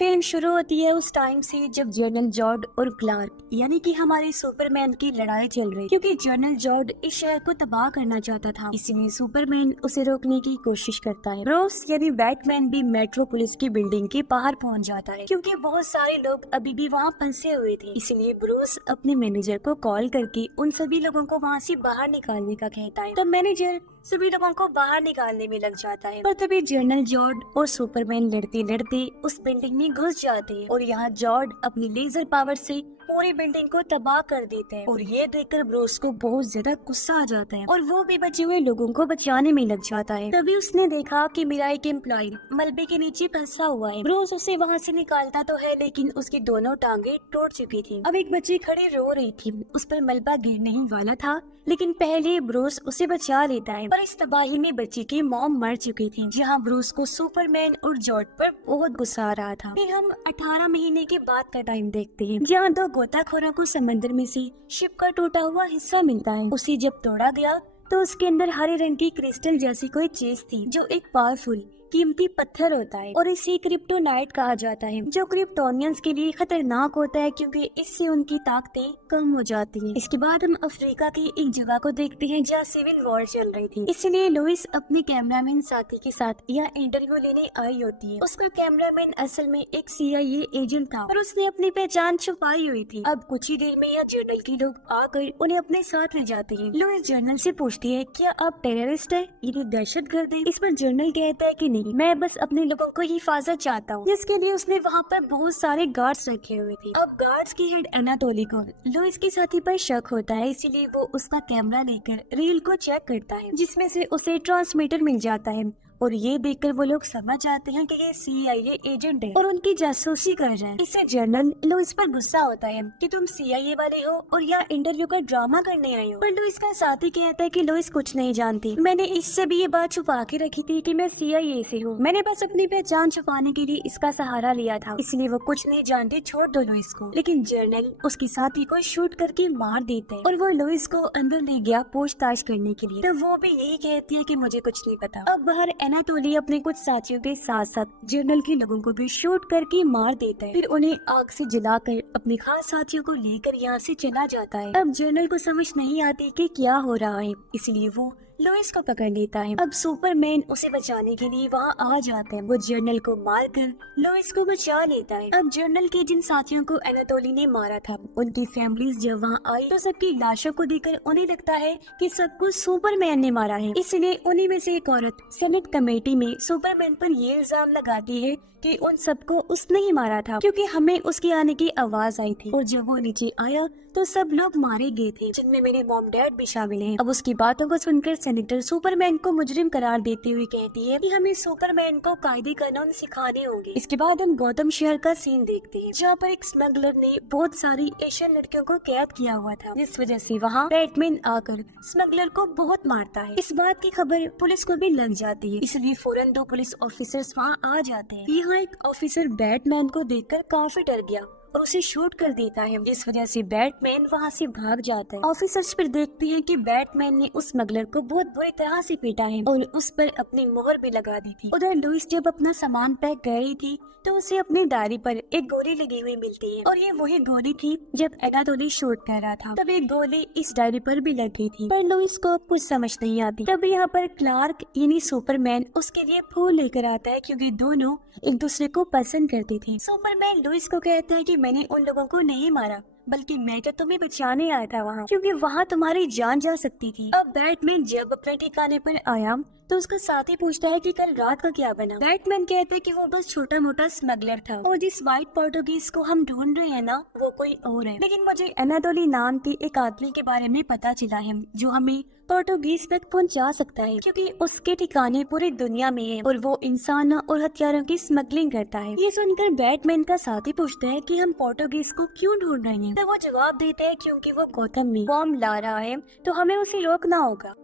Film शुरू होती है उस टाइम से जब जनरल जॉर्ड और क्लार्क यानी कि हमारे सुपरमैन की लड़ाई चल रही, क्योंकि जनरल जॉर्ड इस शहर को तबाह करना चाहता था। इसलिए सुपरमैन उसे रोकने की कोशिश करता है। ब्रूस यानी बैटमैन भी मेट्रो पुलिस की बिल्डिंग के बाहर पहुंच जाता है, क्योंकि बहुत सारे लोग अभी भी वहां फंसे हुए थे। इसलिए ब्रूस अपने मैनेजर को कॉल करके उन सभी लोगों को वहां से बाहर निकालने का कहता है। तो मैनेजर सभी लोगों को बाहर निकालने में लग जाता है। पर तभी जनरल जॉर्ड और सुपरमैन लड़ते लड़ते उस बिल्डिंग में घुस जाते हैं और यहाँ जॉर्ड अपनी लेजर पावर से पूरी बिल्डिंग को तबाह कर देते हैं। और ये देखकर ब्रूस को बहुत ज्यादा गुस्सा आ जाता है और वो भी बचे हुए लोगों को बचाने में लग जाता है। तभी उसने देखा कि मेरा एक एम्प्लॉय मलबे के नीचे फंसा हुआ है। ब्रूस उसे वहाँ से निकालता तो है, लेकिन उसकी दोनों टांगे टूट चुकी थी। अब एक बच्ची खड़ी रो रही थी, उस पर मलबा गिरने ही वाला था, लेकिन पहले ब्रूस उसे बचा लेता है। पर इस तबाही में बच्ची की मॉम मर चुकी थी, जहाँ ब्रूस को सुपरमैन और जॉर्ज पर बहुत गुस्सा आ रहा था। फिर हम 18 महीने के बाद का टाइम देखते हैं, जहाँ दो गोताखोरों को समंदर में से शिप का टूटा हुआ हिस्सा मिलता है। उसे जब तोड़ा गया तो उसके अंदर हरे रंग की क्रिस्टल जैसी कोई चीज थी, जो एक पावरफुल कीमती पत्थर होता है और इसे क्रिप्टोनाइट कहा जाता है, जो क्रिप्टोनियंस के लिए खतरनाक होता है क्योंकि इससे उनकी ताकतें कम हो जाती हैं। इसके बाद हम अफ्रीका की एक जगह को देखते हैं जहाँ सिविल वॉर चल रही थी। इसलिए लुइस अपने कैमरामैन साथी के साथ यह इंटरव्यू लेने आई होती है। उसका कैमरामैन असल में एक CIA एजेंट था और उसने अपनी पहचान छुपाई हुई थी। अब कुछ ही देर में यह जर्नल के लोग आकर उन्हें अपने साथ ले जाते हैं। लुइस जर्नल से पूछती है, क्या आप टेररिस्ट है, ये दहशतगर्द है? इस पर जर्नल कहता है कि नहीं, मैं बस अपने लोगों को हिफाजत चाहता हूँ, जिसके लिए उसने वहाँ पर बहुत सारे गार्ड्स रखे हुए थे। अब गार्ड्स की हेड एनाटोली को लुइस के साथी पर शक होता है, इसीलिए वो उसका कैमरा लेकर रील को चेक करता है, जिसमें से उसे ट्रांसमीटर मिल जाता है। और ये देखकर वो लोग समझ जाते हैं कि ये CIA एजेंट है और उनकी जासूसी कर रहे हैं। इससे जनरल लुइस पर गुस्सा होता है कि तुम CIA वाले हो और यहाँ इंटरव्यू का ड्रामा करने आए हो। पर लुइस का साथी कहता है कि लुइस कुछ नहीं जानती, मैंने इससे भी ये बात छुपा के रखी थी कि मैं CIA से हूँ, मैंने बस अपनी पहचान छुपाने के लिए इसका सहारा लिया था, इसलिए वो कुछ नहीं जानती, छोड़ दो लुइस को। लेकिन जनरल उसके साथी को शूट करके मार देते हैं और वो लुइस को अंदर ले गया पूछताछ करने के लिए। तो वो भी यही कहती है कि मुझे कुछ नहीं पता। अब बाहर एनाटोली अपने कुछ साथियों के साथ साथ जनरल के लोगों को भी शूट करके मार देता है, फिर उन्हें आग से जलाकर अपने खास साथियों को लेकर यहाँ से चला जाता है। अब जनरल को समझ नहीं आती कि क्या हो रहा है, इसलिए वो लुइस को पकड़ लेता है। अब सुपरमैन उसे बचाने के लिए वहाँ आ जाते हैं। वो जनरल को मारकर लुइस को बचा लेता है। अब जनरल के जिन साथियों को एनाटोली ने मारा था, उनकी फैमिलीज जब वहाँ आई तो सबकी लाशों को देखकर उन्हें लगता है कि सबको सुपरमैन ने मारा है। इसलिए उन्हीं में से एक औरत सेनेट कमेटी में सुपरमैन पर ये इल्जाम लगाती है कि उन सबको उसने ही मारा था, क्योंकि हमें उसके आने की आवाज आई थी और जब वो नीचे आया तो सब लोग मारे गए थे, जिनमें मेरे मॉम डैड भी शामिल हैं। अब उसकी बातों को सुनकर सेनेटर सुपरमैन को मुजरिम करार देते हुए कहती है कि हमें सुपरमैन को कायदे कानून सिखाने होंगे। इसके बाद हम गौतम शहर का सीन देखते हैं, जहाँ पर एक स्मगलर ने बहुत सारी एशियन लड़कियों को कैद किया हुआ था, जिस वजह से वहाँ बैटमैन आकर स्मगलर को बहुत मारता है। इस बात की खबर पुलिस को भी लग जाती है, इसलिए फौरन 2 पुलिस ऑफिसर्स वहाँ आ जाते हैं। यहाँ एक ऑफिसर बैटमैन को देखकर काफी डर गया और उसे शूट कर देता है, जिस वजह से बैटमैन वहाँ से भाग जाता है। ऑफिसर्स फिर देखते हैं कि बैटमैन ने उस स्मगलर को बहुत बुरी तरह से पीटा है और उस पर अपनी मोहर भी लगा दी थी। उधर लुइस जब अपना सामान पैक कर रही थी तो उसे अपनी डायरी पर एक गोली लगी हुई मिलती है और ये वही गोली थी जब एनाटोली शूट कर रहा था, तब एक गोली इस डायरी पर भी लगी थी। पर लुइस को कुछ समझ नहीं आती। तब यहाँ पर क्लार्क यानी सुपरमैन उसके लिए फूल लेकर आता है, क्योंकि दोनों एक दूसरे को पसंद करते थे। सुपरमैन लुइस को कहता है कि मैंने उन लोगों को नहीं मारा, बल्कि मैं तो तुम्हें बचाने आया था वहाँ, क्योंकि वहाँ तुम्हारी जान जा सकती थी। अब बैटमैन जब अपने ठिकाने पर आया तो उसका साथी पूछता है कि कल रात का क्या बना। बैटमैन कहते हैं कि वो बस छोटा मोटा स्मगलर था और जिस व्हाइट पोर्टुगीज को हम ढूंढ रहे हैं ना, वो कोई और है। लेकिन मुझे एनाटोली नाम के एक आदमी के बारे में पता चला है जो हमें पोर्टुगीज तक पहुंचा सकता है, क्योंकि उसके ठिकाने पूरी दुनिया में है और वो इंसान और हथियारों की स्मगलिंग करता है। ये सुनकर बैटमैन का साथी पूछता है कि हम पोर्टुगीज को क्यों ढूंढ रहे हैं, तो वो जवाब देते हैं क्योंकि वो गौतम में बॉम्ब ला रहा है तो हमें उसे रोकना होगा।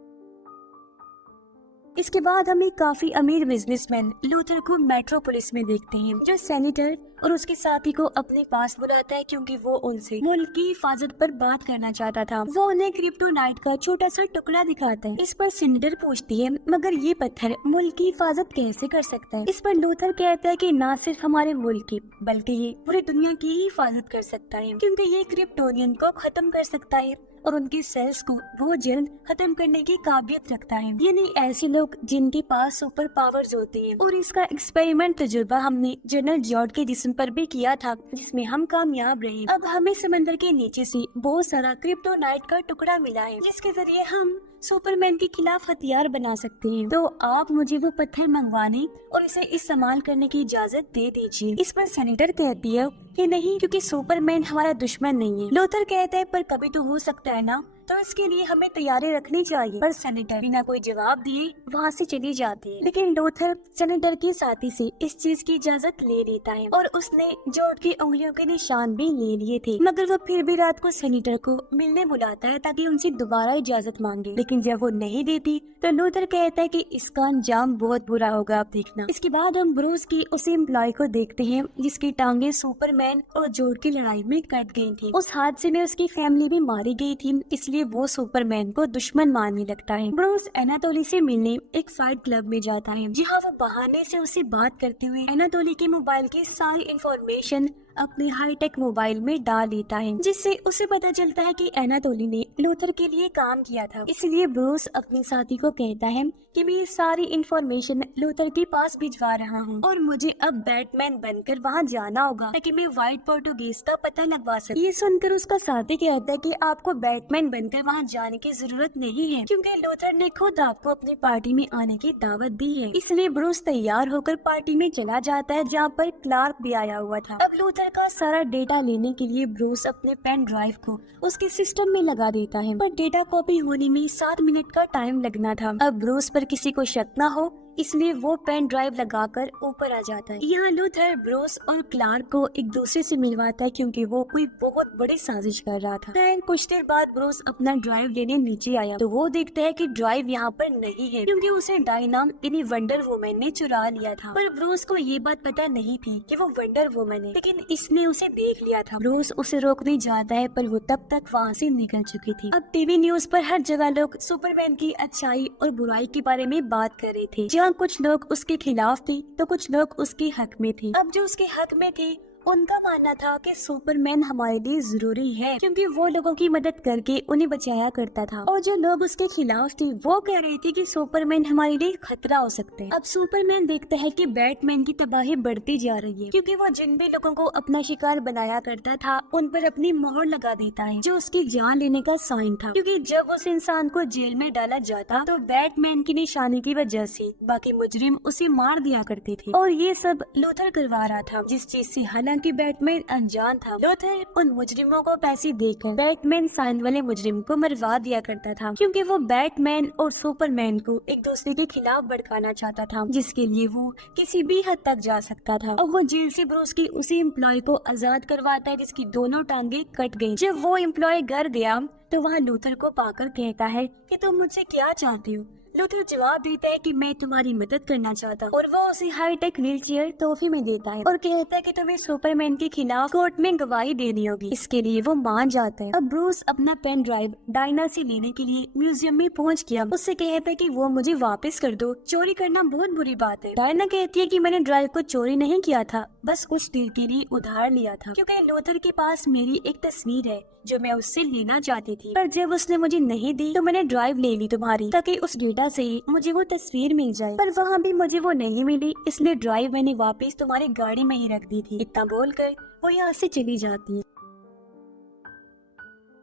इसके बाद हम एक काफी अमीर बिजनेसमैन लूथर को मेट्रोपोलिस में देखते हैं, जो सेनेटर और उसके साथी को अपने पास बुलाता है क्योंकि वो उनसे मुल्क की हिफाजत पर बात करना चाहता था। वो उन्हें क्रिप्टोनाइट का छोटा सा टुकड़ा दिखाता है। इस पर सेनेटर पूछती है, मगर ये पत्थर मुल्क की हिफाजत कैसे कर सकता है? इस पर लूथर कहता है कि न सिर्फ हमारे मुल्क की बल्कि ये पूरी दुनिया की ही हिफाजत कर सकता है, क्योंकि ये क्रिप्टोनियन को खत्म कर सकता है और उनके सेल्स को वो जल्द खत्म करने की काबिलियत रखता है, यानी ऐसे लोग जिनके पास सुपर पावर्स होती हैं। और इसका एक्सपेरिमेंट तजुर्बा हमने जनरल जॉर्ड के जिस्म पर भी किया था, जिसमें हम कामयाब रहे। अब हमें समंदर के नीचे से बहुत सारा क्रिप्टोनाइट का टुकड़ा मिला है, जिसके जरिए हम सुपरमैन के खिलाफ हथियार बना सकते हैं। तो आप मुझे वो पत्थर मंगवाने और इसे इस्तेमाल करने की इजाजत दे दीजिए। इस पर सेनेटर कहती है कि नहीं, क्योंकि सुपरमैन हमारा दुश्मन नहीं है। लूथर कहता है, पर कभी तो हो सकता है ना, तो इसके लिए हमें तैयारी रखनी चाहिए। पर सेनेटर बिना कोई जवाब दिए वहाँ से चली जाती है। लेकिन लूथर सेनेटर के साथी से इस चीज की इजाजत ले लेता है और उसने जॉर्ज की उंगलियों के निशान भी ले लिए थे, मगर वो फिर भी रात को सेनेटर को मिलने बुलाता है ताकि उनसे दोबारा इजाजत मांगे। लेकिन जब वो नहीं देती तो लूथर कहता है कि इसका अंजाम बहुत बुरा होगा, आप देखना। इसके बाद हम ब्रूस की उसी एम्प्लॉय को देखते हैं जिसकी टांगे सुपरमैन और जॉर्ज की लड़ाई में कट गई थी। उस हादसे में उसकी फैमिली भी मारी गई थी, इसलिए वो सुपरमैन को दुश्मन मानने लगता है। ब्रूस एनाटोली से मिलने एक फाइट क्लब में जाता है, जहाँ वो बहाने से उससे बात करते हुए एनाटोली के मोबाइल की सारी इंफॉर्मेशन अपने हाईटेक मोबाइल में डाल लेता है, जिससे उसे पता चलता है कि एनाटोली ने लूथर के लिए काम किया था। इसलिए ब्रूस अपने साथी को कहता है कि मैं ये सारी इंफॉर्मेशन लूथर के पास भिजवा रहा हूँ और मुझे अब बैटमैन बनकर वहाँ जाना होगा ताकि मैं व्हाइट पोर्टुगीज का पता लगवा सकूं। ये सुनकर उसका साथी कहता है कि आपको बैटमैन बनकर वहाँ जाने की जरूरत नहीं है, क्योंकि लूथर ने खुद आपको अपनी पार्टी में आने की दावत दी है। इसलिए ब्रूस तैयार होकर पार्टी में चला जाता है, जहाँ पर क्लार्क भी आया हुआ था। अब लूथर का सारा डेटा लेने के लिए ब्रूस अपने पेन ड्राइव को उसके सिस्टम में लगा देता है, पर डेटा कॉपी होने में 7 मिनट का टाइम लगना था। अब ब्रूस पर किसी को शक न हो, इसलिए वो पेन ड्राइव लगाकर ऊपर आ जाता है। यहाँ लूथर ब्रूस और क्लार्क को एक दूसरे से मिलवाता है, क्योंकि वो कोई बहुत बड़ी साजिश कर रहा था। फिर कुछ देर बाद ब्रूस अपना ड्राइव लेने नीचे आया तो वो देखता है कि ड्राइव यहाँ पर नहीं है, क्योंकि उसे डायना यानी वंडर वुमन ने चुरा लिया था। पर ब्रूस को ये बात पता नहीं थी कि वो वंडर वुमन है, लेकिन इसने उसे देख लिया था। ब्रूस उसे रोकने जाता है, पर वो तब तक वहाँ से निकल चुकी थी। अब टीवी न्यूज पर हर जगह लोग सुपरमैन की अच्छाई और बुराई के बारे में बात कर रहे थे। कुछ लोग उसके खिलाफ थे तो कुछ लोग उसके हक में थे। अब जो उसके हक में थे उनका मानना था कि सुपरमैन हमारे लिए जरूरी है, क्योंकि वो लोगों की मदद करके उन्हें बचाया करता था। और जो लोग उसके खिलाफ थे वो कह रहे थे कि सुपरमैन हमारे लिए खतरा हो सकते हैं। अब सुपरमैन देखता है कि बैटमैन की तबाही बढ़ती जा रही है, क्योंकि वो जिन भी लोगों को अपना शिकार बनाया करता था उन पर अपनी मोहर लगा देता है, जो उसकी जान लेने का साइन था। क्योंकि जब उस इंसान को जेल में डाला जाता तो बैटमैन की निशानी की वजह से बाकी मुजरिम उसे मार दिया करते थे, और ये सब लूथर करवा रहा था, जिस चीज से हालांकि बैटमैन अनजान था। लूथर उन मुजरिमों को पैसे देकर बैटमैन साइन वाले मुजरिम को मरवा दिया करता था, क्योंकि वो बैटमैन और सुपरमैन को एक दूसरे के खिलाफ भड़काना चाहता था, जिसके लिए वो किसी भी हद तक जा सकता था। और वो जेल से ब्रूस की उसी एम्प्लॉय को आजाद करवाता है जिसकी दोनों टांगे कट गयी। जब वो एम्प्लॉय घर गया तो वहाँ लूथर को पाकर कहता है कि तुम मुझसे क्या चाहते हो। लूथर जवाब देता है कि मैं तुम्हारी मदद करना चाहता हूँ, और वो उसे हाईटेक व्हील चेयर तोहफे में देता है और कहता है कि तुम्हें सुपरमैन के खिलाफ कोर्ट में गवाही देनी होगी। इसके लिए वो मान जाता है। अब ब्रूस अपना पेन ड्राइव डायना से लेने के लिए म्यूजियम में पहुँच गया। उससे कहता है कि वो मुझे वापस कर दो, चोरी करना बहुत बुरी बात है। डायना कहती है कि मैंने ड्राइव को चोरी नहीं किया था, बस कुछ देर के लिए उधार लिया था, क्योंकि लूथर के पास मेरी एक तस्वीर है जो मैं उससे लेना चाहती थी, पर जब उसने मुझे नहीं दी तो मैंने ड्राइव ले ली तुम्हारी, ताकि उस डेटा से ही मुझे वो तस्वीर मिल जाए। पर वहाँ भी मुझे वो नहीं मिली, इसलिए ड्राइव मैंने वापस तुम्हारी गाड़ी में ही रख दी थी। इतना बोलकर वो यहाँ से चली जाती है।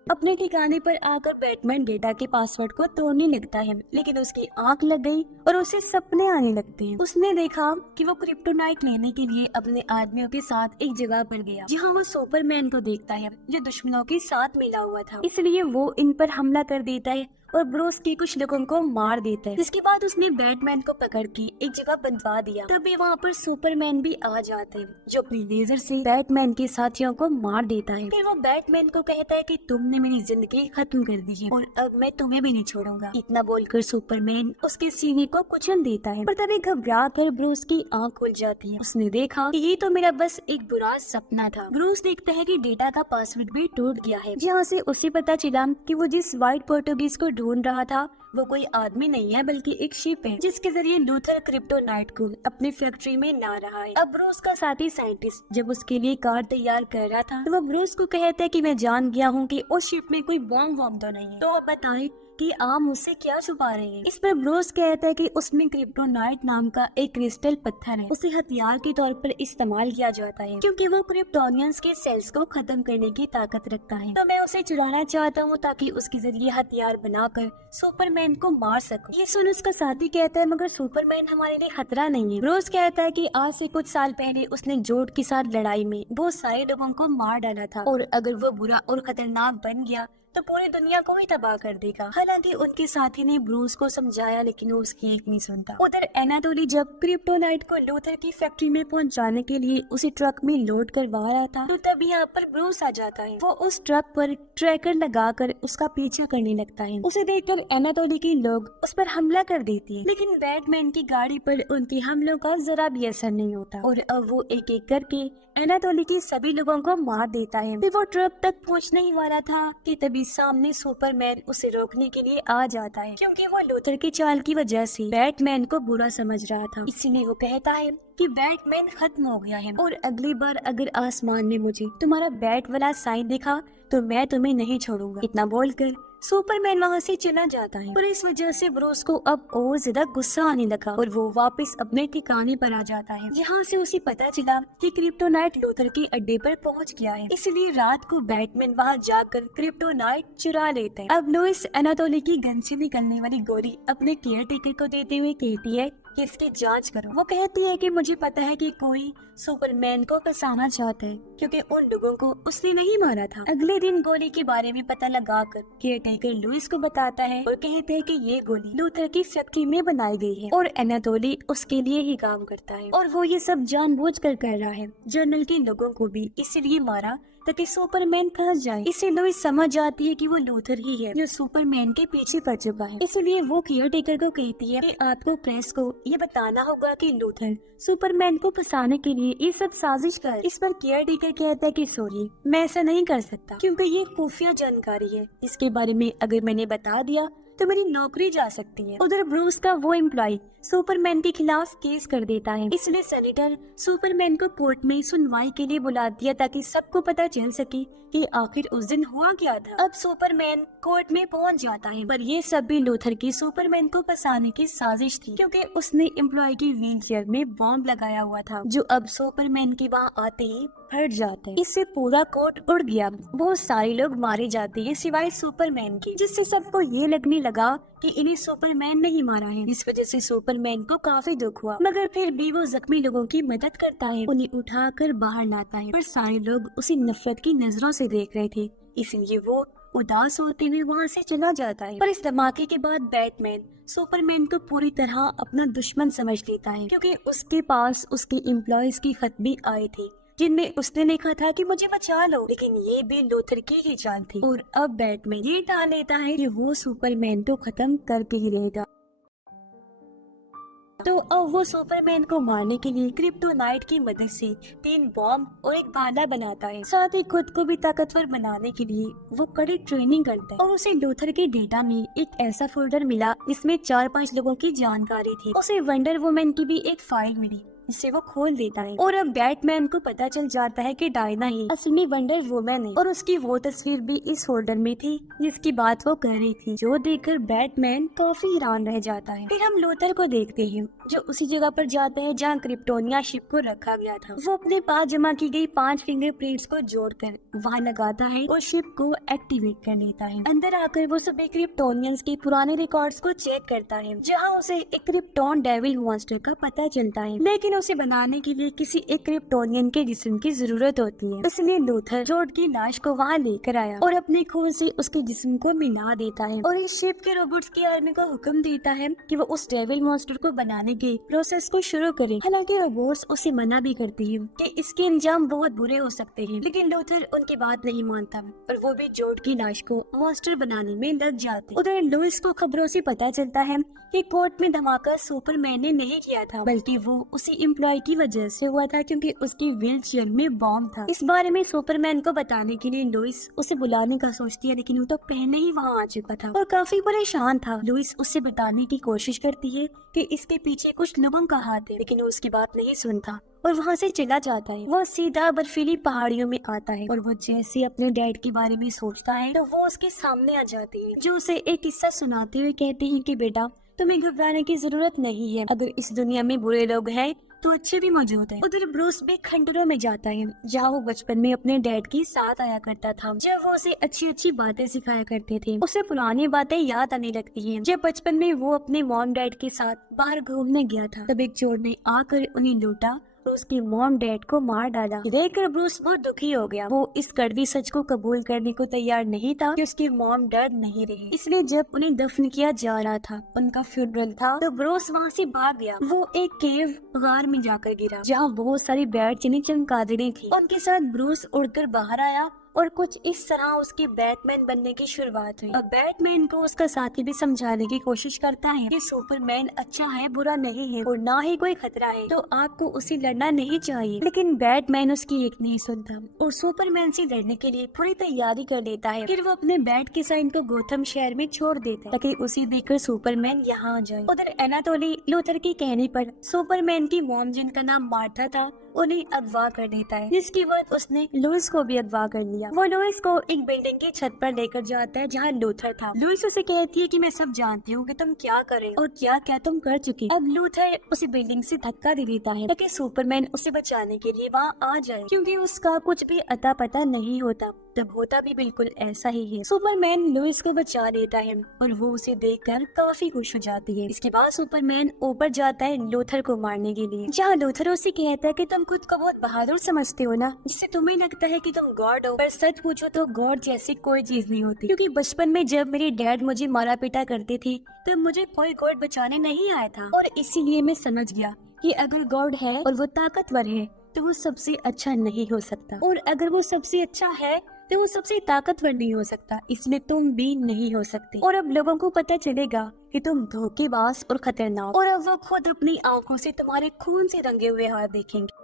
अपने ठिकाने पर आकर बैटमैन डेटा के पासवर्ड को तोड़ने लगता है, लेकिन उसकी आंख लग गई और उसे सपने आने लगते हैं। उसने देखा कि वो क्रिप्टोनाइट लेने के लिए अपने आदमियों के साथ एक जगह पर गया, जहां वो सुपरमैन को देखता है जो दुश्मनों के साथ मिला हुआ था। इसलिए वो इन पर हमला कर देता है और ब्रूस के कुछ लोगों को मार देता है। जिसके बाद उसने बैटमैन को पकड़ के एक जगह बंधवा दिया। तभी वहाँ पर सुपरमैन भी आ जाते हैं, जो अपनी लेजर से बैटमैन के साथियों को मार देता है। फिर वो बैटमैन को कहता है कि तुमने मेरी जिंदगी खत्म कर दी है और अब मैं तुम्हें भी नहीं छोड़ूंगा। इतना बोलकर सुपरमैन उसके सीने को कुचल देता है। पर तभी घबरा कर ब्रूस की आँख खुल जाती है। उसने देखा कि ये तो मेरा बस एक बुरा सपना था। ब्रूस देखता है कि डेटा का पासवर्ड भी टूट गया है, जहाँ से उसे पता चला कि वो जिस व्हाइट पोर्टुगीज को ढूंढ रहा था वो कोई आदमी नहीं है बल्कि एक शिप है, जिसके जरिए लूथर क्रिप्टोनाइट को अपनी फैक्ट्री में ला रहा है। अब ब्रूस का साथी साइंटिस्ट जब उसके लिए कार तैयार कर रहा था तो वो ब्रूस को कहता है कि मैं जान गया हूँ कि उस शिप में कोई बॉम्ब वॉम्ब तो नहीं है, तो अब बताएं कि आप मुझसे क्या छुपा रहे हैं। इस पर ब्रूस कहता है कि उसमें क्रिप्टोनाइट नाम का एक क्रिस्टल पत्थर है, उसे हथियार के तौर पर इस्तेमाल किया जाता है क्योंकि वो क्रिप्टोनियंस के सेल्स को खत्म करने की ताकत रखता है। तो मैं उसे चुराना चाहता हूँ ताकि उसके जरिए हथियार बनाकर सुपरमैन को मार सकूं। ये सुन उसका साथी कहता है मगर सुपरमैन हमारे लिए खतरा नहीं है। ब्रूस कहता है कि आज से कुछ साल पहले उसने जोड के साथ लड़ाई में बहुत सारे लोगों को मार डाला था और अगर वो बुरा और खतरनाक बन गया तो पूरी दुनिया को ही तबाह कर देगा। हालांकि उनके साथी ने ब्रूस को समझाया लेकिन वो उसकी एक नहीं सुनता। उधर एनाटोली जब क्रिप्टोनाइट को लूथर की फैक्ट्री में पहुंचाने के लिए उसे ट्रक में लोड करवा रहा था तो तब यहाँ पर ब्रूस आ जाता है। वो उस ट्रक पर ट्रैकर लगाकर उसका पीछा करने लगता है। उसे देखकर एनाटोली के लोग उस पर हमला कर देती है, लेकिन बैटमैन की गाड़ी पर उनके हमलों का जरा भी असर नहीं होता और अब वो एक एक करके एनाटोली के सभी लोगों को मार देता है। फिर वो ट्रक तक पहुंचने ही वाला था कि तभी सामने सुपरमैन उसे रोकने के लिए आ जाता है क्योंकि वो लूथर की चाल की वजह से बैटमैन को बुरा समझ रहा था। इसीलिए वो कहता है कि बैटमैन खत्म हो गया है और अगली बार अगर आसमान में मुझे तुम्हारा बैट वाला साइन दिखा तो मैं तुम्हें नहीं छोड़ूंगा। इतना बोलकर सुपरमैन वहाँ से चला जाता है और इस वजह से ब्रूस को अब और ज्यादा गुस्सा आने लगा और वो वापस अपने ठिकाने पर आ जाता है, जहाँ से उसे पता चला कि क्रिप्टोनाइट लूथर के अड्डे पर पहुँच गया है। इसलिए रात को बैटमैन वहाँ जाकर क्रिप्टोनाइट चुरा लेता है। अब लुइस एनाटोली की गन से निकलने वाली गोली अपने केयर टेकर को देते हुए कहती है कि इसकी जांच करो। वो कहती है कि मुझे पता है कि कोई सुपरमैन को फंसाना चाहता है क्योंकि उन लोगों को उसने नहीं मारा था। अगले दिन गोली के बारे में पता लगाकर केयरटेकर लुइस को बताता है और कहते हैं कि ये गोली लूथर की फैक्ट्री में बनाई गई है और एनाटोली उसके लिए ही काम करता है और वो ये सब जानबूझकर कर रहा है। जर्नल के लोगों को भी इसलिए मारा ताकि सुपरमैन फंस जाए। इसे लुइस समझ जाती है कि वो लूथर ही है जो सुपरमैन के पीछे पड़ चुका है। इसलिए वो केयरटेकर को कहती है कि आपको प्रेस को ये बताना होगा कि लूथर सुपरमैन को फंसाने के लिए ये सब साजिश कर। इस पर केयरटेकर कहता है कि सॉरी, मैं ऐसा नहीं कर सकता क्योंकि ये खुफिया जानकारी है, इसके बारे में अगर मैंने बता दिया तो मेरी नौकरी जा सकती है। उधर ब्रूस का वो एम्प्लॉय सुपरमैन के खिलाफ केस कर देता है, इसलिए सेनेटर सुपरमैन को कोर्ट में सुनवाई के लिए बुला दिया ताकि सबको पता चल सके कि आखिर उस दिन हुआ क्या था। अब सुपरमैन कोर्ट में पहुंच जाता है पर ये सब भी लूथर की सुपरमैन को फंसाने की साजिश थी क्योंकि उसने एम्प्लॉय की व्हील चेयर में बॉम्ब लगाया हुआ था जो अब सुपरमैन के वहाँ आते ही फट जाते हैं। इससे पूरा कोर्ट उड़ गया। बहुत सारे लोग मारे जाते हैं सिवाय सुपरमैन के, जिससे सबको ये लगने लगा कि इन्हें सुपरमैन नहीं मारा है। इस वजह से सुपरमैन को काफी दुख हुआ मगर फिर भी वो जख्मी लोगों की मदद करता है, उन्हें उठाकर बाहर लाता है। पर सारे लोग उसे नफरत की नजरों से देख रहे थे, इसलिए वो उदास होते हुए वहाँ से चला जाता है। पर इस धमाके के बाद बैटमैन सुपरमैन को पूरी तरह अपना दुश्मन समझ लेता है क्योंकि उसके पास उसके एम्प्लॉयज की खत भी आए थे जिनमें उसने लिखा था कि मुझे बचा लो, लेकिन ये भी लूथर की ही चाल थी। और अब बैटमैन ये ठान लेता है कि वो सुपरमैन को खत्म करके ही रहेगा। तो अब वो सुपरमैन को मारने के लिए क्रिप्टोनाइट की मदद से 3 बॉम्ब और एक भाला बनाता है। साथ ही खुद को भी ताकतवर बनाने के लिए वो कड़ी ट्रेनिंग करता है और उसे लूथर के डेटा में एक ऐसा फोल्डर मिला जिसमें 4-5 लोगों की जानकारी थी। उसे वंडर वुमन की भी एक फाइल मिली जिसे वो खोल देता है और अब बैटमैन को पता चल जाता है कि डायना ही असल में वंडर वुमन है और उसकी वो तस्वीर भी इस फोल्डर में थी जिसकी बात वो कर रही थी, जो देखकर बैटमैन काफी हैरान रह जाता है। फिर हम लूथर को देखते हैं जो उसी जगह पर जाता है जहाँ क्रिप्टोनिया शिप को रखा गया था। वो अपने पास जमा की गई 5 फिंगरप्रिंट्स को जोड़कर वहाँ लगाता है और शिप को एक्टिवेट कर लेता है। अंदर आकर वो सभी क्रिप्टोनियंस के पुराने रिकॉर्ड्स को चेक करता है, जहाँ उसे एक क्रिप्टोन डेविल मॉन्स्टर का पता चलता है, लेकिन उसे बनाने के लिए किसी एक क्रिप्टोनियन के जिस्म की जरूरत होती है। इसलिए लूथर जॉर्ड की लाश को वहाँ लेकर आया और अपने खून से उसके जिस्म को मिला देता है और इस शिप के रोबोट्स की आर्मी को हुक्म देता है कि वो उस डेविल मॉन्स्टर को बनाने के प्रोसेस को शुरू करे। हालांकि रोबोट्स उसे मना भी करती है कि इसके अंजाम बहुत बुरे हो सकते हैं, लेकिन लूथर उनकी बात नहीं मानता और वो भी जॉर्ड की लाश को मॉन्स्टर बनाने में लग जाते। उधर लुइस को खबरों से पता चलता है कि कोर्ट में धमाका सुपरमैन ने नहीं किया था, बल्कि वो उसी एम्प्लॉय की वजह से हुआ था क्योंकि उसकी व्हीलचेयर में बॉम्ब था। इस बारे में सुपरमैन को बताने के लिए लुइस उसे बुलाने का सोचती है, लेकिन वो तो पहले ही वहाँ आ चुका था और काफी परेशान था। लुइस उससे बताने की कोशिश करती है कि इसके पीछे कुछ लोगों का हाथ है, लेकिन वो उसकी बात नहीं सुनता और वहाँ से चला जाता है। वो सीधा बर्फीली पहाड़ियों में आता है और वो जैसे अपने डैड के बारे में सोचता है तो वो उसके सामने आ जाती है, जो उसे एक किस्सा सुनाते हुए कहते हैं कि बेटा, तुम्हें घबराने की जरूरत नहीं है। अगर इस दुनिया में बुरे लोग हैं तो अच्छे भी मौजूद हैं। उधर ब्रूस भी खंडरों में जाता है, जहाँ वो बचपन में अपने डैड के साथ आया करता था, जब वो उसे अच्छी अच्छी बातें सिखाया करते थे। उसे पुरानी बातें याद आने लगती हैं। जब बचपन में वो अपने मॉम डैड के साथ बाहर घूमने गया था, तब एक चोर ने आकर उन्हें लूटा तो उसकी मॉम डैड को मार डाला। देखकर ब्रूस बहुत दुखी हो गया। वो इस कड़वी सच को कबूल करने को तैयार नहीं था कि उसकी मॉम डैड नहीं रही। इसलिए जब उन्हें दफन किया जा रहा था, उनका फ्यूनरल था, तो ब्रूस वहाँ से भाग गया। वो एक केव गार में जाकर गिरा, जहाँ बहुत सारी बैट चीनी चमगादड़ें थी। उनके साथ ब्रूस उड़कर बाहर आया और कुछ इस तरह उसकी बैटमैन बनने की शुरुआत हुई। अब बैटमैन को उसका साथी भी समझाने की कोशिश करता है कि सुपरमैन अच्छा है, बुरा नहीं है और ना ही कोई खतरा है, तो आपको उसे लड़ना नहीं चाहिए। लेकिन बैटमैन उसकी एक नहीं सुनता और सुपरमैन से लड़ने के लिए पूरी तैयारी कर लेता है। फिर वो अपने बैट के साइन को गोथम शहर में छोड़ देता है ताकि उसे देखकर सुपरमैन यहाँ आ जाए। उधर एनाटोली लूथर के कहने पर सुपरमैन की मॉम, जिनका नाम मार्था था, उन्हें अगवा कर देता है, जिसके बाद उसने लुइस को भी अगवा कर लिया। वो लुइस को एक बिल्डिंग की छत पर लेकर जाता है जहाँ लूथर था। लुइस उसे कहती है कि मैं सब जानती हूँ कि तुम क्या करे और क्या क्या तुम कर चुकी। अब लूथर उसे बिल्डिंग से धक्का दे देता है ताकि सुपरमैन उसे बचाने के लिए वहाँ आ जाए, क्योंकि उसका कुछ भी अता पता नहीं होता। तब होता भी बिल्कुल ऐसा ही है। सुपरमैन लुइस को बचा लेता है और वो उसे देखकर काफी खुश हो जाती है। इसके बाद सुपरमैन ऊपर जाता है लूथर को मारने के लिए, जहाँ लूथर उसे कहता है कि तुम खुद को बहुत बहादुर समझते हो ना, जिससे तुम्हें लगता है कि तुम गॉड हो, पर सच पूछो तो गॉड जैसी कोई चीज नहीं होती। क्योंकि बचपन में जब मेरे डैड मुझे मारा पीटा करते थे, तब मुझे कोई गॉड बचाने नहीं आया था, और इसीलिए मैं समझ गया कि अगर गॉड है और वो ताकतवर है तो वो सबसे अच्छा नहीं हो सकता, और अगर वो सबसे अच्छा है तो वो सबसे ताकतवर नहीं हो सकता, इसलिए तुम भी नहीं हो सकते। और अब लोगों को पता चलेगा कि तुम धोखेबाज और खतरनाक, और अब वो खुद अपनी आंखों से तुम्हारे खून से रंगे हुए हाथ देखेंगे।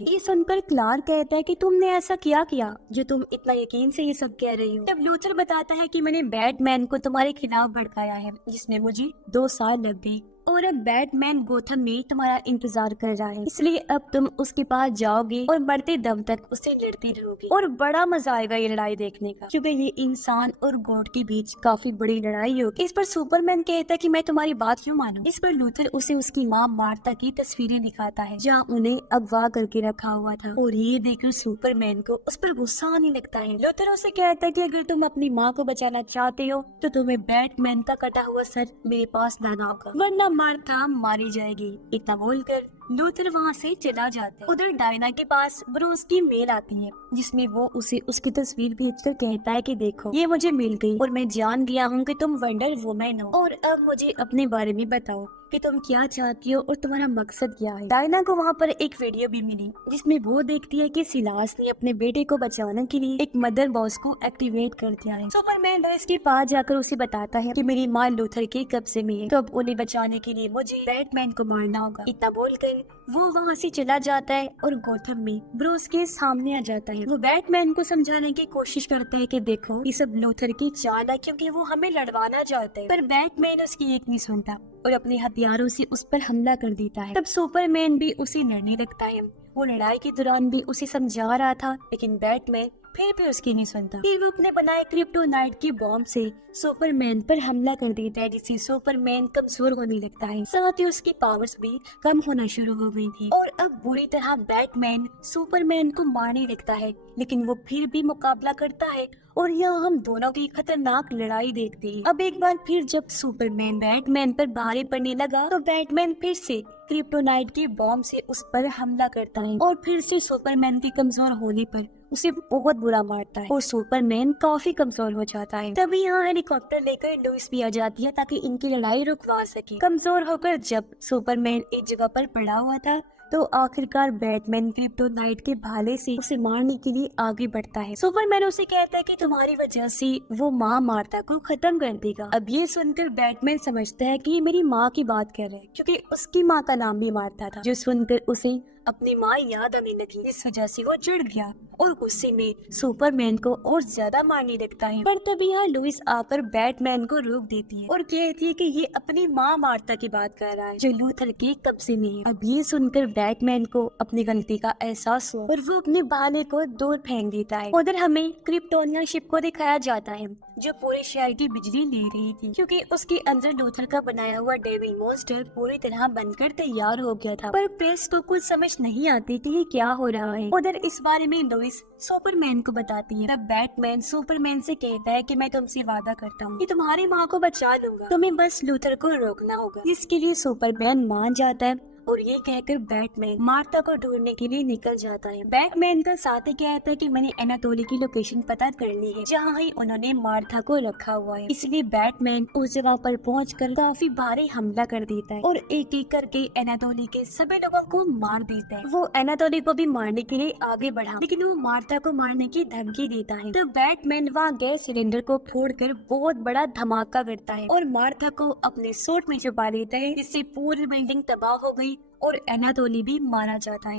ये सुनकर क्लार्क कहता है कि तुमने ऐसा क्या किया जो तुम इतना यकीन से ये सब कह रही हो। तब लूथर बताता है कि मैंने बैटमैन को तुम्हारे खिलाफ भड़काया है, जिसमें मुझे 2 साल लग गए, और अब बैटमैन गोथम में तुम्हारा इंतजार कर रहा है, इसलिए अब तुम उसके पास जाओगे और मरते दम तक उससे लड़ती रहोगे। और बड़ा मजा आएगा ये लड़ाई देखने का, क्योंकि ये इंसान और गॉड के बीच काफी बड़ी लड़ाई होगी। इस पर सुपरमैन कहता है कि मैं तुम्हारी बात क्यों मानूं। इस पर लूथर उसे उसकी माँ मार्था की तस्वीरें दिखाता है, जहाँ उन्हें अगवा करके रखा हुआ था, और ये देखकर सुपरमैन को उस पर गुस्सा आने लगता है। लूथर उसे कहता है कि अगर तुम अपनी माँ को बचाना चाहते हो तो तुम्हें बैटमैन का कटा हुआ सर मेरे पास लाना होगा, वरना मार्था मारी जाएगी। इतना बोलकर लूथर वहाँ से चला जाता है। उधर डायना के पास ब्रूस की मेल आती है, जिसमें वो उसे उसकी तस्वीर भेजकर कहता है कि देखो, ये मुझे मिल गई और मैं जान गया हूँ कि तुम वंडर वुमन हो, और अब मुझे अपने बारे में बताओ कि तुम क्या चाहती हो और तुम्हारा मकसद क्या है। डायना को वहाँ पर एक वीडियो भी मिली, जिसमें वो देखती है कि सिलास ने अपने बेटे को बचाने के लिए एक मदर बॉक्स को एक्टिवेट कर दिया है। सुपरमैन लुइस के पास जाकर उसे बताता है कि मेरी माँ लूथर के कब्जे में है, तो अब उन्हें बचाने के लिए मुझे बैटमैन को मारना होगा। इतना बोलकर वो वहाँ से चला जाता है और गोथम में ब्रूस के सामने आ जाता है। वो बैटमैन को समझाने की कोशिश करता है कि देखो, ये सब लूथर की चाल है, क्योंकि वो हमें लड़वाना चाहता है, पर बैटमैन उसकी एक नहीं सुनता और अपने हथियारों से उस पर हमला कर देता है। तब सुपरमैन भी उसे लड़ने लगता है। वो लड़ाई के दौरान भी उसे समझा रहा था, लेकिन बैटमैन फिर भी उसकी नहीं सुनता। फिर वो अपने बनाए क्रिप्टोनाइट की बॉम्ब से सुपरमैन पर हमला कर देता है, जिससे सुपरमैन कमजोर होने लगता है। साथ ही उसकी पावर्स भी कम होना शुरू हो गई थी और अब बुरी तरह बैटमैन सुपरमैन को मारने लगता है, लेकिन वो फिर भी मुकाबला करता है और यहाँ हम दोनों की खतरनाक लड़ाई देखते हैं। अब एक बार फिर जब सुपरमैन बैटमैन पर भारी पड़ने लगा तो बैटमैन फिर से क्रिप्टोनाइट की बॉम्ब से उस पर हमला करता है और फिर से सुपरमैन के कमजोर होने पर उसे बहुत बुरा मारता है और सुपरमैन काफी कमजोर हो जाता है। तभी यहाँ हेलीकॉप्टर लेकर लुइस भी आ जाती है ताकि इनकी लड़ाई रुकवा सके। कमजोर होकर जब सुपरमैन एक जगह पर पड़ा हुआ था तो आखिरकार बैटमैन क्रिप्टोनाइट के भाले से उसे मारने के लिए आगे बढ़ता है। सुपरमैन उसे कहता है कि तुम्हारी वजह से वो माँ मार्था को खत्म कर देगा। अब ये सुनकर बैटमैन समझता है कि ये मेरी माँ की बात कर रहे हैं, क्योंकि उसकी माँ का नाम भी मार्था था। जो सुनकर उसे अपनी माँ याद आने लगी, इस वजह से वो चिढ़ गया और गुस्से में सुपरमैन को और ज्यादा मारने लगता है। पर तभी यहाँ लुइस आकर बैटमैन को रोक देती है और कहती है कि ये अपनी माँ मार्था की बात कर रहा है जो लूथर के कब्जे में है। अब ये सुनकर बैटमैन को अपनी गलती का एहसास हुआ और वो अपने भाले को दूर फेंक देता है। उधर हमें क्रिप्टोनिया शिप को दिखाया जाता है जो पूरे शहर की बिजली ले रही थी, क्योंकि उसके अंदर लूथर का बनाया हुआ डेविल मॉन्स्टर पूरी तरह बनकर तैयार हो गया था। पर प्रेस को कुछ समझ नहीं आती कि ये क्या हो रहा है। उधर इस बारे में लुइस सुपरमैन को बताती है। तब बैटमैन सुपरमैन से कहता है कि मैं तुमसे वादा करता हूँ कि तुम्हारी माँ को बचा लूंगा, तुम्हें बस लूथर को रोकना होगा। इसके लिए सुपरमैन मान जाता है और ये कहकर बैटमैन मार्था को ढूंढने के लिए निकल जाता है। बैटमैन का साथी कहता है कि मैंने एनाटोली की लोकेशन पता कर ली है जहाँ ही उन्होंने मार्था को रखा हुआ है। इसलिए बैटमैन उस जगह पर पहुंचकर काफी भारी हमला कर देता है और एक एक करके एनाटोली के सभी लोगों को मार देता है। वो एनाटोली को भी मारने के लिए आगे बढ़ा, लेकिन वो मार्था को मारने की धमकी देता है। तो बैटमैन वहाँ गैस सिलेंडर को फोड़कर बहुत बड़ा धमाका करता है और मार्था को अपने सूट में छुपा लेता है, जिससे पूरी बिल्डिंग तबाह हो गई और एनाटोली भी मारा जाता है।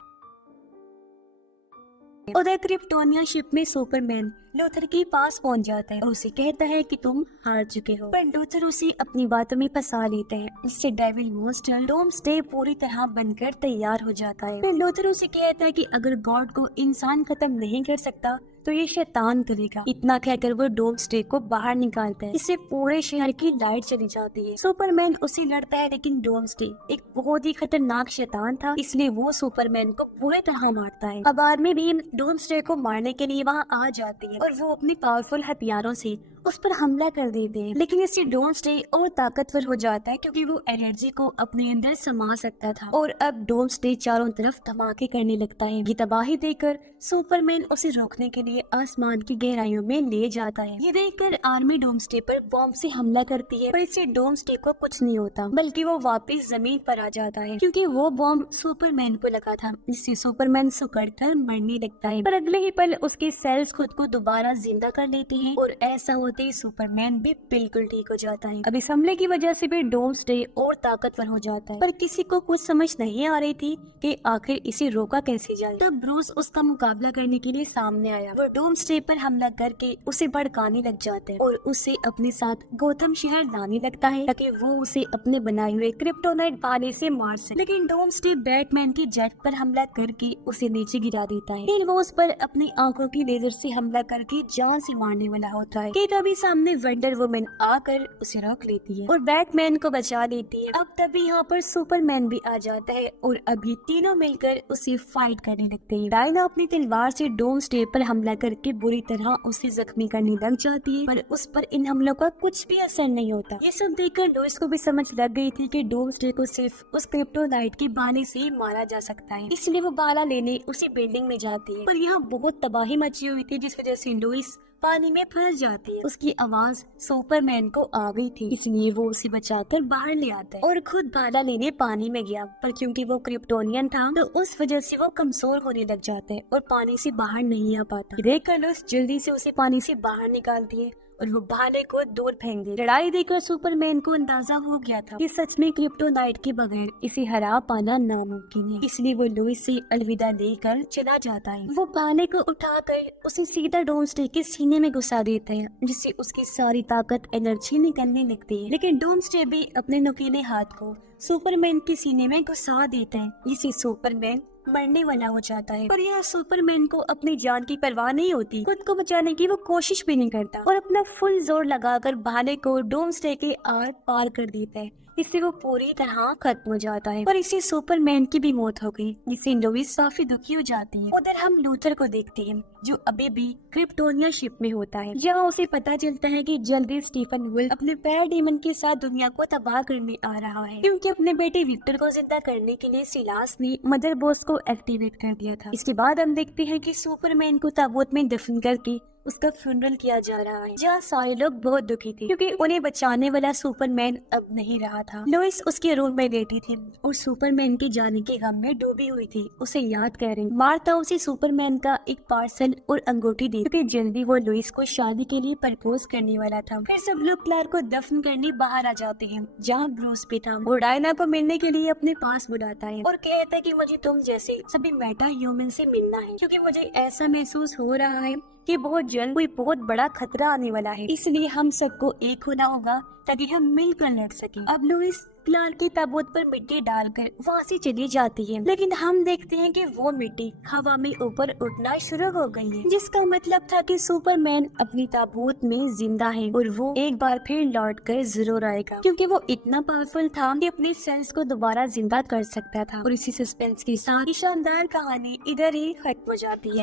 उधर क्रिप्टोनिया शिप में सुपरमैन लूथर के पास पहुंच जाता है और उसे कहता है कि तुम हार चुके हो। पर लूथर उसे अपनी बातों में फंसा लेते हैं, इससे डेविल मॉन्स्टर डोम्सडे पूरी तरह बनकर तैयार हो जाता है। फिर लूथर उसे कहता है कि अगर गॉड को इंसान खत्म नहीं कर सकता तो ये शैतान करेगा। इतना कहकर वो डोम्सडे को बाहर निकालता है, इससे पूरे शहर की लाइट चली जाती है। सुपरमैन उससे लड़ता है, लेकिन डोम्सडे एक बहुत ही खतरनाक शैतान था, इसलिए वो सुपरमैन को पूरी तरह मारता है। अब आर्मी भी डोम्सडे को मारने के लिए वहाँ आ जाती है और वो अपनी पावरफुल हथियारों से उस पर हमला कर देते हैं, लेकिन इससे डोम्सडे और ताकतवर हो जाता है क्योंकि वो एनर्जी को अपने अंदर समा सकता था और अब डोम्सडे चारों तरफ धमाके करने लगता है। ये तबाही देखकर सुपरमैन उसे रोकने के लिए आसमान की गहराइयों में ले जाता है। ये देखकर आर्मी डोम्सडे पर बॉम्ब से हमला करती है, पर इससे डोम्सडे को कुछ नहीं होता, बल्कि वो वापस जमीन पर आ जाता है क्योंकि वो बॉम्ब सुपरमैन को लगा था। इससे सुपरमैन सुकड़कर मरने लगता है, पर अगले ही पल उसके सेल्स खुद को दोबारा जिंदा कर लेते हैं और ऐसा होते ही सुपरमैन भी बिल्कुल ठीक हो जाता है। अब इस हमले की वजह से भी डोम्सडे और ताकतवर हो जाता है, पर किसी को कुछ समझ नहीं आ रही थी कि आखिर इसे रोका कैसे जाए। तब ब्रूस उसका मुकाबला करने के लिए सामने आया। वो डोम्सडे पर हमला करके उसे भड़काने लग जाता है और उसे अपने साथ गौतम शहर लाने लगता है ताकि वो उसे अपने बनाए हुए क्रिप्टोनाइट भाले से मार सके। लेकिन डोम्सडे बैटमैन के जेट पर हमला करके उसे नीचे गिरा देता है। फिर वो उस पर अपनी आंखों की लेजर से हमला करके जान से मारने वाला होता है कि तभी सामने वंडर वुमन आकर उसे रोक लेती है और बैटमैन को बचा लेती है। अब तभी यहाँ पर सुपरमैन भी आ जाता है और अभी तीनों मिलकर उसे फाइट करने लगते हैं। डायना अपनी तलवार से डोम्सडे पर हमला करके बुरी तरह उसे जख्मी करने लग जाती है, पर उस पर इन हमलों का कुछ भी असर नहीं होता। ये सब देखकर लुइस को भी समझ लग गई थी कि डोम्सडे को सिर्फ उस क्रिप्टोनाइट के भाले से ही मारा जा सकता है, इसलिए वो भाला लेने उसी बिल्डिंग में जाती है। पर यहाँ बहुत तबाही मची हुई थी, जिस वजह से लुइस पानी में फंस जाती है। उसकी आवाज सुपरमैन को आ गई थी, इसलिए वो उसे बचाकर बाहर ले आता है और खुद भाला लेने पानी में गया, पर क्योंकि वो क्रिप्टोनियन था तो उस वजह से वो कमजोर होने लग जाते हैं और पानी से बाहर नहीं आ पाता। देखकर लुइस जल्दी से उसे पानी से बाहर निकालती है और वो भाले को दूर फेंक दे। लड़ाई देखकर सुपरमैन को अंदाजा हो गया था कि सच में क्रिप्टोनाइट के बगैर इसे हरा पाना नामुमकिन है, इसलिए वो लुइस से अलविदा लेकर चला जाता है। वो भाले को उठाकर उसे सीधा डोम्सडे के सीने में घुसा देते हैं, जिससे उसकी सारी ताकत एनर्जी निकलने लगती है। लेकिन डोम्सडे भी अपने नुकीले हाथ को सुपरमैन के सीने में घुसा देता है, जिससे सुपरमैन मरने वाला हो जाता है। और यह सुपरमैन को अपनी जान की परवाह नहीं होती, खुद को बचाने की वो कोशिश भी नहीं करता और अपना फुल जोर लगाकर भाले को डूम्सडे के आर पार कर देता है। इससे वो पूरी तरह खत्म हो जाता है और इसी सुपरमैन की भी मौत हो गई, जिससे लोइस काफी दुखी हो जाती है। उधर हम लूथर को देखते हैं जो अभी भी क्रिप्टोनिया शिप में होता है, जहाँ उसे पता चलता है कि जल्दी स्टीफन वुल्फ अपने पैराडीमन के साथ दुनिया को तबाह करने आ रहा है, क्योंकि अपने बेटे विक्टर को जिंदा करने के लिए सिलास ने मदर बोस को एक्टिवेट कर दिया था। इसके बाद हम देखते हैं कि सुपरमैन को ताबूत में दफन करके उसका फ्यूनरल किया जा रहा है, जहाँ सारे लोग बहुत दुखी थे क्योंकि उन्हें बचाने वाला सुपरमैन अब नहीं रहा था। लोइस उसके रूम में लेटी थी और सुपरमैन के जाने के गम में डूबी हुई थी, उसे याद कर रही। मार्था उसे सुपरमैन का एक पार्सल और अंगूठी दी क्योंकि जल्दी वो लोइस को शादी के लिए प्रपोज करने वाला था। फिर सब लोग क्लार्क को दफन करने बाहर आ जाते हैं, जहाँ ब्रूस भी था। वो डायना को मिलने के लिए अपने पास बुलाता है और कहता है कि मुझे तुम जैसे सभी मेटा ह्यूमन से मिलना है, क्योंकि मुझे ऐसा महसूस हो रहा है कि बहुत जल्द कोई बहुत बड़ा खतरा आने वाला है, इसलिए हम सबको एक होना होगा ताकि हम मिलकर लड़ सकें। अब लुइस क्लार्क के ताबूत पर मिट्टी डालकर वहाँ से चली जाती है, लेकिन हम देखते हैं कि वो मिट्टी हवा में ऊपर उठना शुरू हो गई है, जिसका मतलब था कि सुपरमैन अपनी ताबूत में जिंदा है और वो एक बार फिर लौट कर जरूर आएगा, क्योंकि वो इतना पावरफुल था कि अपने सेल्स को दोबारा जिंदा कर सकता था। और इसी सस्पेंस के साथ शानदार कहानी इधर ही खत्म हो जाती है।